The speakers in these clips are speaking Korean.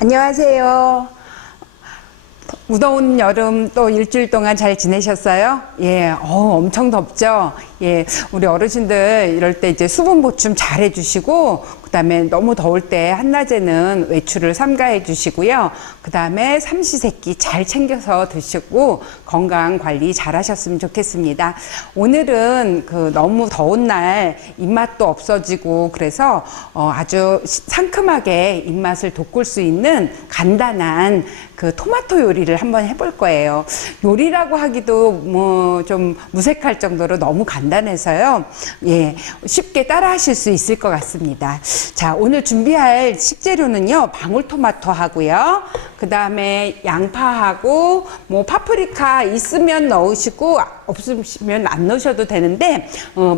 안녕하세요. 무더운 여름 또 일주일 동안 잘 지내셨어요? 예, 엄청 덥죠? 예, 우리 어르신들 이럴 때 이제 수분 보충 잘 해주시고, 그 다음에 너무 더울 때 한낮에는 외출을 삼가해 주시고요. 그 다음에 삼시세끼 잘 챙겨서 드시고 건강 관리 잘 하셨으면 좋겠습니다. 오늘은 너무 더운 날 입맛도 없어지고 그래서 아주 상큼하게 입맛을 돋굴 수 있는 간단한 토마토 요리를 한번 해볼 거예요. 요리라고 하기도 뭐 좀 무색할 정도로 너무 간단해서요. 예, 쉽게 따라 하실 수 있을 것 같습니다. 자, 오늘 준비할 식재료는요, 방울토마토 하고요. 그 다음에 양파하고, 뭐, 파프리카 있으면 넣으시고, 없으시면 안 넣으셔도 되는데,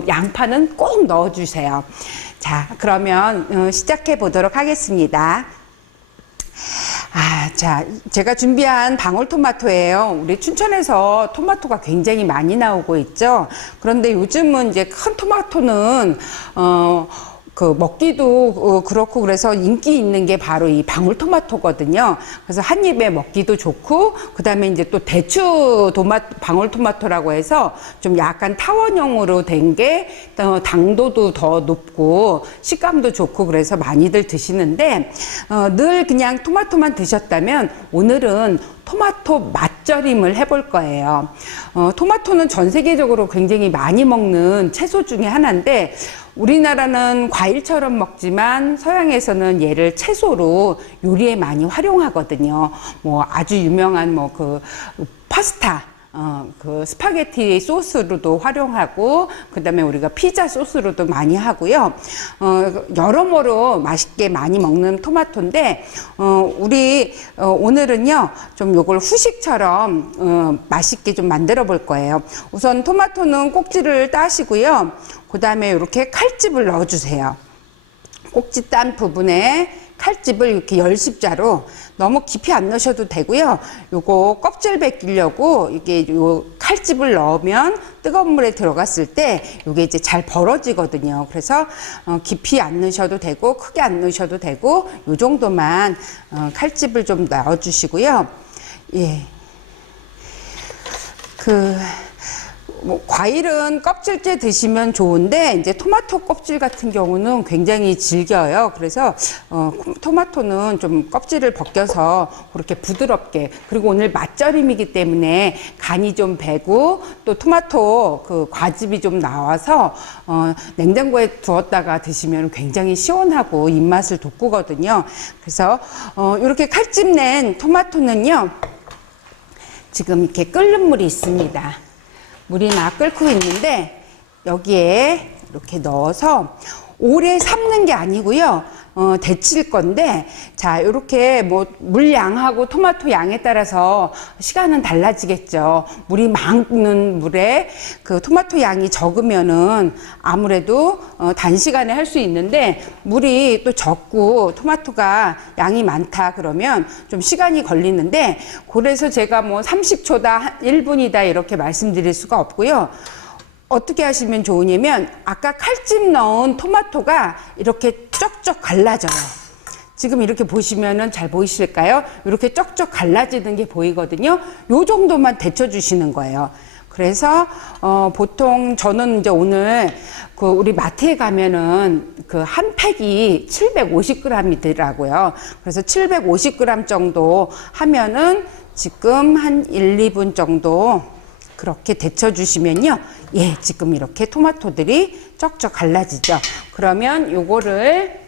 양파는 꼭 넣어주세요. 자, 그러면, 시작해 보도록 하겠습니다. 자, 제가 준비한 방울토마토예요. 우리 춘천에서 토마토가 굉장히 많이 나오고 있죠. 그런데 요즘은 이제 큰 토마토는, 먹기도 그렇고 그래서 인기 있는 게 바로 이 방울토마토거든요. 그래서 한 입에 먹기도 좋고, 그 다음에 이제 또 대추 방울토마토라고 해서 좀 약간 타원형으로 된 게 당도도 더 높고 식감도 좋고 그래서 많이들 드시는데, 늘 그냥 토마토만 드셨다면 오늘은 토마토 맛절임을 해볼 거예요. 토마토는 전 세계적으로 굉장히 많이 먹는 채소 중에 하나인데, 우리나라는 과일처럼 먹지만 서양에서는 얘를 채소로 요리에 많이 활용하거든요. 뭐 아주 유명한 파스타, 스파게티 소스로도 활용하고, 그 다음에 우리가 피자 소스로도 많이 하고요. 여러모로 맛있게 많이 먹는 토마토인데, 오늘은요, 좀 요걸 후식처럼, 맛있게 좀 만들어 볼 거예요. 우선 토마토는 꼭지를 따시고요. 그 다음에 이렇게 칼집을 넣어주세요. 꼭지 딴 부분에 칼집을 이렇게 열십자로 너무 깊이 안 넣으셔도 되고요. 요거 껍질 벗기려고 요 칼집을 넣으면 뜨거운 물에 들어갔을 때 요게 이제 잘 벌어지거든요. 그래서 깊이 안 넣으셔도 되고 크게 안 넣으셔도 되고 요 정도만 칼집을 좀 넣어주시고요. 예. 과일은 껍질째 드시면 좋은데, 이제 토마토 껍질 같은 경우는 굉장히 질겨요. 그래서, 토마토는 좀 껍질을 벗겨서 그렇게 부드럽게, 그리고 오늘 맛절임이기 때문에 간이 좀 배고, 또 토마토 과즙이 좀 나와서, 냉장고에 두었다가 드시면 굉장히 시원하고 입맛을 돋구거든요. 그래서, 이렇게 칼집 낸 토마토는요, 지금 이렇게 끓는 물이 있습니다. 물이 막 끓고 있는데 여기에 이렇게 넣어서 오래 삶는 게 아니고요. 데칠 건데, 자, 이렇게 물 양하고 토마토 양에 따라서 시간은 달라지겠죠. 물이 많은 물에 토마토 양이 적으면은 아무래도 단시간에 할 수 있는데, 물이 또 적고 토마토가 양이 많다 그러면 좀 시간이 걸리는데, 그래서 제가 30초다, 1분이다 이렇게 말씀드릴 수가 없고요. 어떻게 하시면 좋으냐면, 아까 칼집 넣은 토마토가 이렇게 쩍쩍 갈라져요. 지금 이렇게 보시면은 잘 보이실까요? 이렇게 쩍쩍 갈라지는 게 보이거든요. 요 정도만 데쳐주시는 거예요. 그래서, 보통 저는 이제 오늘 우리 마트에 가면은 한 팩이 750g이더라고요. 그래서 750g 정도 하면은 지금 한 1, 2분 정도 그렇게 데쳐주시면요. 예, 지금 이렇게 토마토들이 쩍쩍 갈라지죠. 그러면 요거를,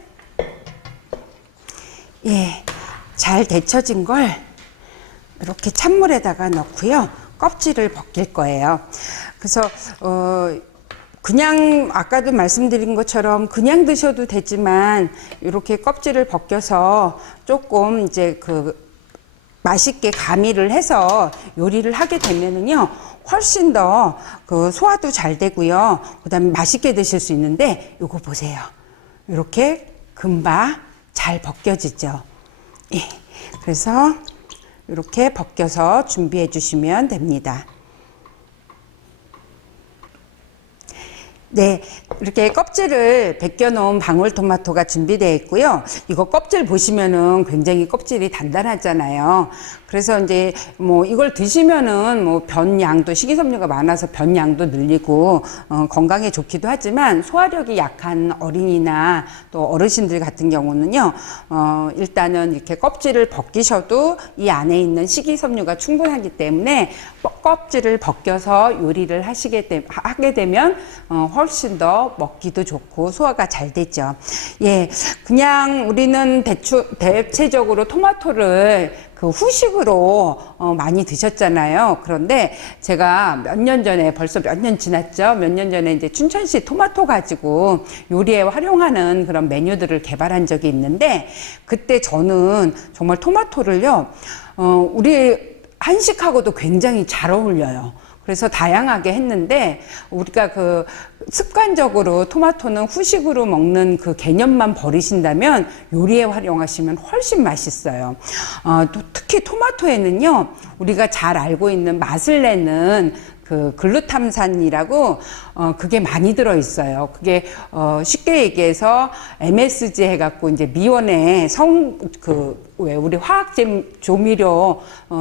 예, 잘 데쳐진 걸 이렇게 찬물에다가 넣고요. 껍질을 벗길 거예요. 그래서, 그냥 아까도 말씀드린 것처럼 그냥 드셔도 되지만 이렇게 껍질을 벗겨서 조금 이제 맛있게 가미를 해서 요리를 하게 되면은요, 훨씬 더 소화도 잘 되고요. 그 다음에 맛있게 드실 수 있는데, 요거 보세요. 이렇게 금방 잘 벗겨지죠. 예. 그래서 이렇게 벗겨서 준비해 주시면 됩니다. 네, 이렇게 껍질을 벗겨 놓은 방울토마토가 준비되어 있고요. 이거 껍질 보시면은 굉장히 껍질이 단단하잖아요. 그래서 이제 뭐 이걸 드시면은 뭐 변양도, 식이섬유가 많아서 변양도 늘리고 건강에 좋기도 하지만 소화력이 약한 어린이나 또 어르신들 같은 경우는요, 일단은 이렇게 껍질을 벗기셔도 이 안에 있는 식이섬유가 충분하기 때문에 껍질을 벗겨서 요리를 하게 되면 훨씬 더 먹기도 좋고 소화가 잘 되죠. 예, 그냥 우리는 대체적으로 토마토를 그 후식으로 많이 드셨잖아요. 그런데 제가 몇 년 전에, 벌써 몇 년 지났죠. 몇 년 전에 이제 춘천시 토마토 가지고 요리에 활용하는 그런 메뉴들을 개발한 적이 있는데, 그때 저는 정말 토마토를요, 우리 한식하고도 굉장히 잘 어울려요. 그래서 다양하게 했는데, 우리가 그 습관적으로 토마토는 후식으로 먹는 그 개념만 버리신다면 요리에 활용하시면 훨씬 맛있어요. 또 특히 토마토에는요, 우리가 잘 알고 있는 맛을 내는 그 글루탐산이라고 그게 많이 들어 있어요. 그게 쉽게 얘기해서 MSG 해갖고 이제 미원의 왜 우리 화학 조미료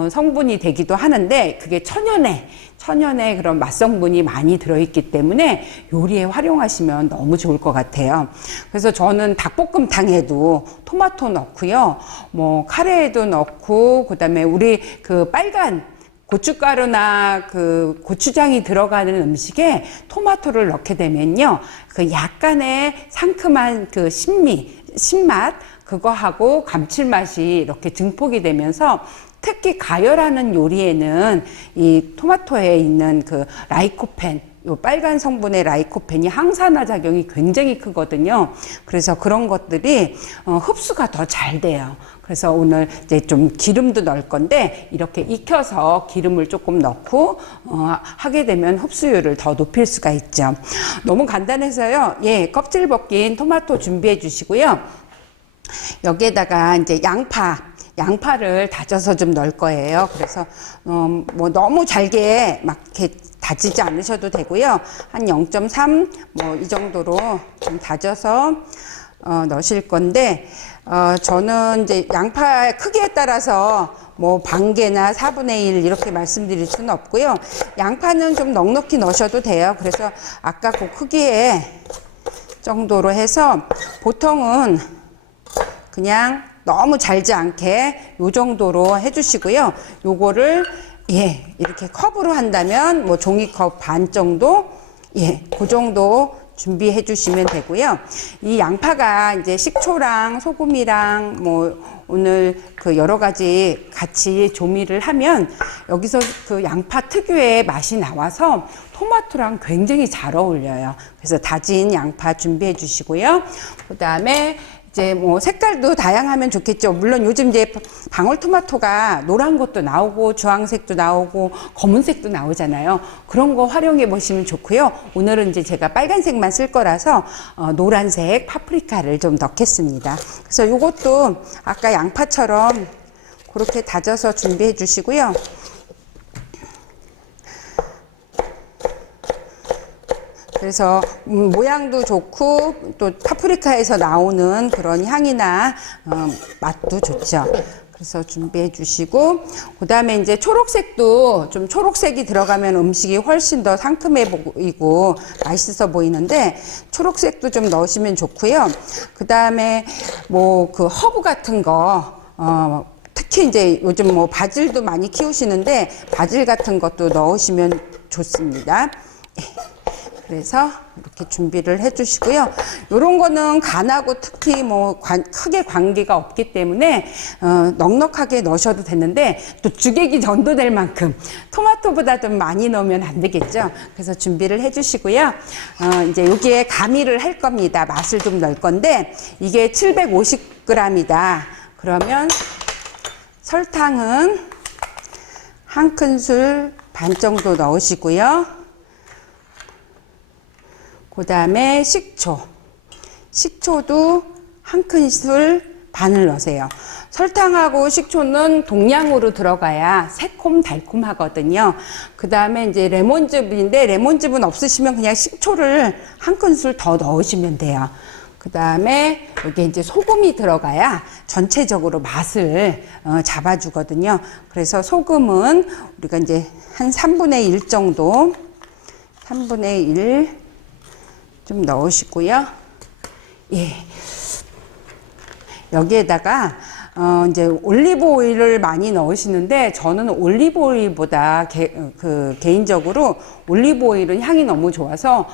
성분이 되기도 하는데, 그게 천연의 그런 맛성분이 많이 들어있기 때문에 요리에 활용하시면 너무 좋을 것 같아요. 그래서 저는 닭볶음탕에도 토마토 넣고요, 뭐 카레에도 넣고, 그다음에 우리 그 빨간 고춧가루나 그 고추장이 들어가는 음식에 토마토를 넣게 되면요, 그 약간의 상큼한 그 신맛, 그거하고 감칠맛이 이렇게 증폭이 되면서, 특히 가열하는 요리에는 이 토마토에 있는 그 라이코펜, 요 빨간 성분의 라이코펜이 항산화 작용이 굉장히 크거든요. 그래서 그런 것들이 흡수가 더 잘 돼요. 그래서 오늘 이제 좀 기름도 넣을 건데, 이렇게 익혀서 기름을 조금 넣고 하게 되면 흡수율을 더 높일 수가 있죠. 너무 간단해서요. 예, 껍질 벗긴 토마토 준비해 주시고요. 여기에다가 이제 양파를 다져서 좀 넣을 거예요. 그래서 뭐 너무 잘게 막 이렇게 다지지 않으셔도 되고요. 한 0.3 뭐 이 정도로 좀 다져서 넣으실 건데, 저는 이제 양파 크기에 따라서 뭐 반개나 4분의 1 이렇게 말씀드릴 수는 없고요. 양파는 좀 넉넉히 넣으셔도 돼요. 그래서 아까 그 크기에 정도로 해서, 보통은 그냥 너무 잘지 않게 요 정도로 해주시고요. 요거를 이렇게 컵으로 한다면 뭐 종이컵 반 정도, 그 정도 준비해 주시면 되고요. 이 양파가 이제 식초랑 소금이랑 뭐 오늘 그 여러 가지 같이 조미를 하면 여기서 그 양파 특유의 맛이 나와서 토마토랑 굉장히 잘 어울려요. 그래서 다진 양파 준비해 주시고요. 그 다음에 이제 뭐 색깔도 다양하면 좋겠죠. 물론 요즘 이제 방울토마토가 노란 것도 나오고 주황색도 나오고 검은색도 나오잖아요. 그런 거 활용해 보시면 좋고요. 오늘은 이제 제가 빨간색만 쓸 거라서 노란색 파프리카를 좀 넣겠습니다. 그래서 요것도 아까 양파처럼 그렇게 다져서 준비해 주시고요. 그래서 모양도 좋고 또 파프리카에서 나오는 그런 향이나 맛도 좋죠. 그래서 준비해 주시고, 그 다음에 이제 초록색도, 좀 초록색이 들어가면 음식이 훨씬 더 상큼해 보이고 맛있어 보이는데, 초록색도 좀 넣으시면 좋고요. 그 다음에 뭐 그 허브 같은 거, 특히 이제 요즘 뭐 바질도 많이 키우시는데 바질 같은 것도 넣으시면 좋습니다. 그래서 이렇게 준비를 해 주시고요. 요런 거는 간하고 특히 뭐 크게 관계가 없기 때문에 넉넉하게 넣으셔도 되는데, 또 주객이 전도될 만큼 토마토보다 좀 많이 넣으면 안 되겠죠. 그래서 준비를 해 주시고요. 이제 여기에 가미를 할 겁니다. 맛을 좀 넣을 건데, 이게 750g이다. 그러면 설탕은 한 큰술 반 정도 넣으시고요. 그 다음에 식초도 한 큰술 반을 넣으세요. 설탕하고 식초는 동량으로 들어가야 새콤달콤하거든요. 그 다음에 이제 레몬즙인데, 레몬즙은 없으시면 그냥 식초를 한 큰술 더 넣으시면 돼요. 그 다음에 여기 이제 소금이 들어가야 전체적으로 맛을 잡아주거든요. 그래서 소금은 우리가 이제 한 3분의 1 정도, 3분의 1 좀 넣으시고요. 예. 여기에다가 이제 올리브 오일을 많이 넣으시는데, 저는 올리브 오일보다 개인적으로 올리브 오일은 향이 너무 좋아서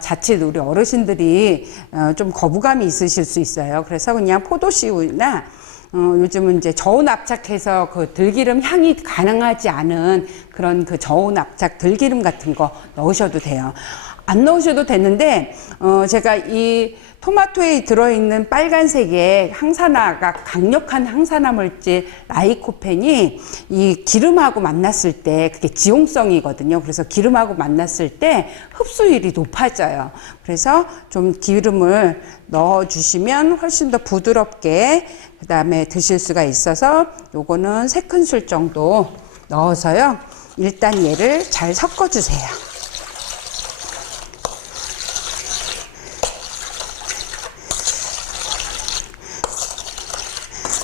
자칫 우리 어르신들이 좀 거부감이 있으실 수 있어요. 그래서 그냥 포도씨우유나 요즘은 이제 저온 압착해서 그 들기름 향이 가능하지 않은 그런 그 저온 압착 들기름 같은 거 넣으셔도 돼요. 안 넣으셔도 되는데, 제가 이 토마토에 들어있는 빨간색의 항산화가 강력한 항산화 물질 라이코펜이 이 기름하고 만났을 때 그게 지용성이거든요. 그래서 기름하고 만났을 때 흡수율이 높아져요. 그래서 좀 기름을 넣어 주시면 훨씬 더 부드럽게 그 다음에 드실 수가 있어서, 요거는 3큰술 정도 넣어서요. 일단 얘를 잘 섞어 주세요.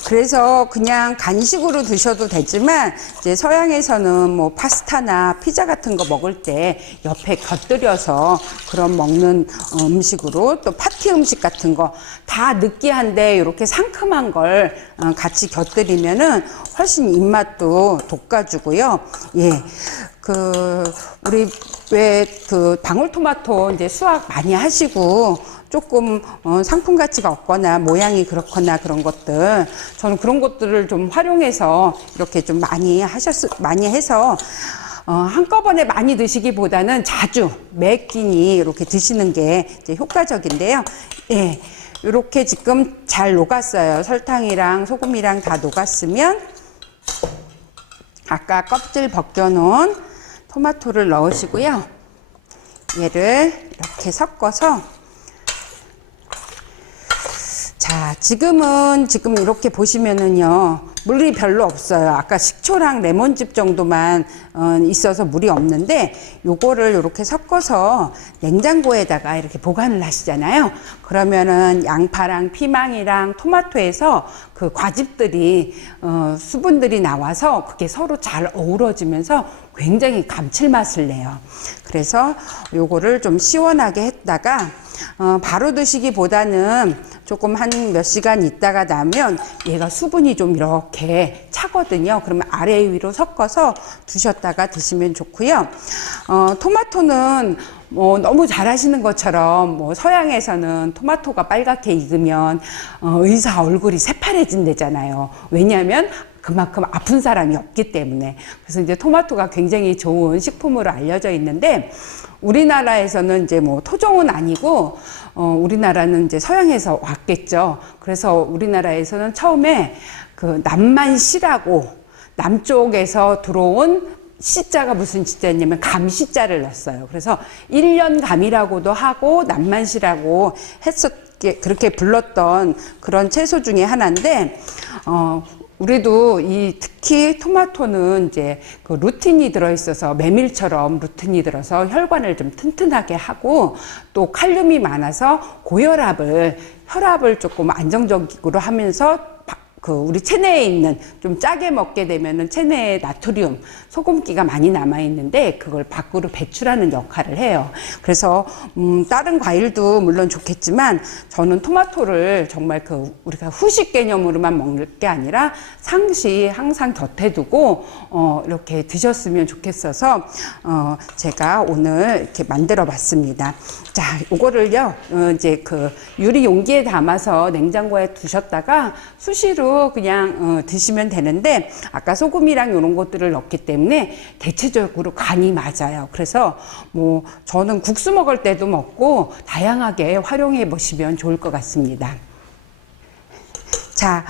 그래서 그냥 간식으로 드셔도 되지만, 이제 서양에서는 뭐 파스타나 피자 같은 거 먹을 때 옆에 곁들여서 그런 먹는 음식으로, 또 파티 음식 같은 거 다 느끼한데 이렇게 상큼한 걸 같이 곁들이면은 훨씬 입맛도 돋궈주고요. 예. 우리 왜 방울토마토 이제 수확 많이 하시고 조금 상품 가치가 없거나 모양이 그렇거나 그런 것들, 저는 그런 것들을 좀 활용해서 이렇게 좀 많이 해서 한꺼번에 많이 드시기보다는 자주 매 끼니 이렇게 드시는 게 이제 효과적인데요. 예. 이렇게 지금 잘 녹았어요. 설탕이랑 소금이랑 다 녹았으면 아까 껍질 벗겨놓은 토마토를 넣으시고요. 얘를 이렇게 섞어서, 자, 지금 이렇게 보시면은요, 물이 별로 없어요. 아까 식초랑 레몬즙 정도만 있어서 물이 없는데, 요거를 이렇게 섞어서 냉장고에다가 이렇게 보관을 하시잖아요. 그러면은 양파랑 피망이랑 토마토에서 그 과즙들이 수분들이 나와서 그게 서로 잘 어우러지면서 굉장히 감칠맛을 내요. 그래서 요거를 좀 시원하게 했다가 바로 드시기보다는 조금 한 몇 시간 있다가 나면 얘가 수분이 좀 이렇게 차거든요. 그러면 아래 위로 섞어서 두셨다가 드시면 좋고요. 토마토는 너무 잘 하시는 것처럼 서양에서는 토마토가 빨갛게 익으면 의사 얼굴이 새파래진대잖아요. 왜냐하면 그만큼 아픈 사람이 없기 때문에. 그래서 이제 토마토가 굉장히 좋은 식품으로 알려져 있는데, 우리나라에서는 이제 토종은 아니고, 우리나라는 이제 서양에서 왔겠죠. 그래서 우리나라에서는 처음에 그 남만씨라고, 남쪽에서 들어온 씨자가 무슨 씨자냐면 감씨자를 넣었어요. 그래서 1년 감이라고도 하고 남만씨라고 그렇게 불렀던 그런 채소 중에 하나인데, 우리도 특히 토마토는 이제 그 루틴이 들어있어서, 메밀처럼 루틴이 들어서 혈관을 좀 튼튼하게 하고, 또 칼륨이 많아서 혈압을 조금 안정적으로 하면서 우리 체내에 있는, 좀 짜게 먹게 되면은 체내에 나트륨, 소금기가 많이 남아 있는데 그걸 밖으로 배출하는 역할을 해요. 그래서 다른 과일도 물론 좋겠지만, 저는 토마토를 정말 우리가 후식 개념으로만 먹는 게 아니라 상시 항상 곁에 두고 이렇게 드셨으면 좋겠어서 제가 오늘 이렇게 만들어 봤습니다. 자, 요거를요, 이제 유리 용기에 담아서 냉장고에 두셨다가 수시로 그냥 드시면 되는데, 아까 소금이랑 이런 것들을 넣기 때문에 대체적으로 간이 맞아요. 그래서 저는 국수 먹을 때도 먹고 다양하게 활용해 보시면 좋을 것 같습니다. 자,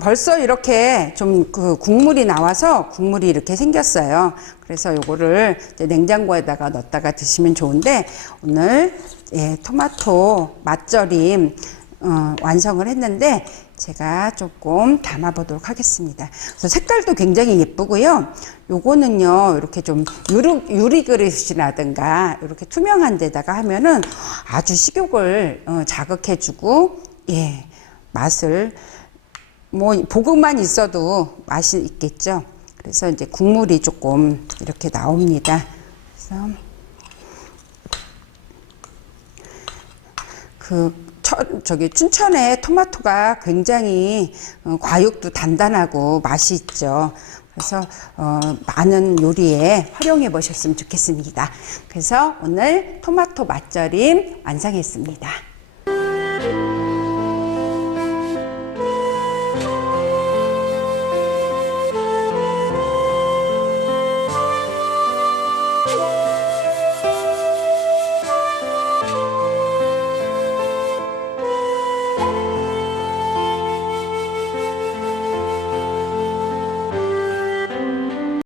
벌써 이렇게 좀 국물이 나와서 국물이 이렇게 생겼어요. 그래서 요거를 이제 냉장고에다가 넣었다가 드시면 좋은데, 오늘 토마토 맛절임 완성을 했는데, 제가 조금 담아 보도록 하겠습니다. 그래서 색깔도 굉장히 예쁘고요. 요거는요, 이렇게 좀 유리 그릇이라든가 이렇게 투명한 데다가 하면은 아주 식욕을 자극해주고, 예, 맛을 뭐 보고만 있어도 맛이 있겠죠. 그래서 이제 국물이 조금 이렇게 나옵니다. 그래서 저기 춘천의 토마토가 굉장히 과육도 단단하고 맛이 있죠. 그래서 많은 요리에 활용해 보셨으면 좋겠습니다. 그래서 오늘 토마토 맛절임 완성했습니다.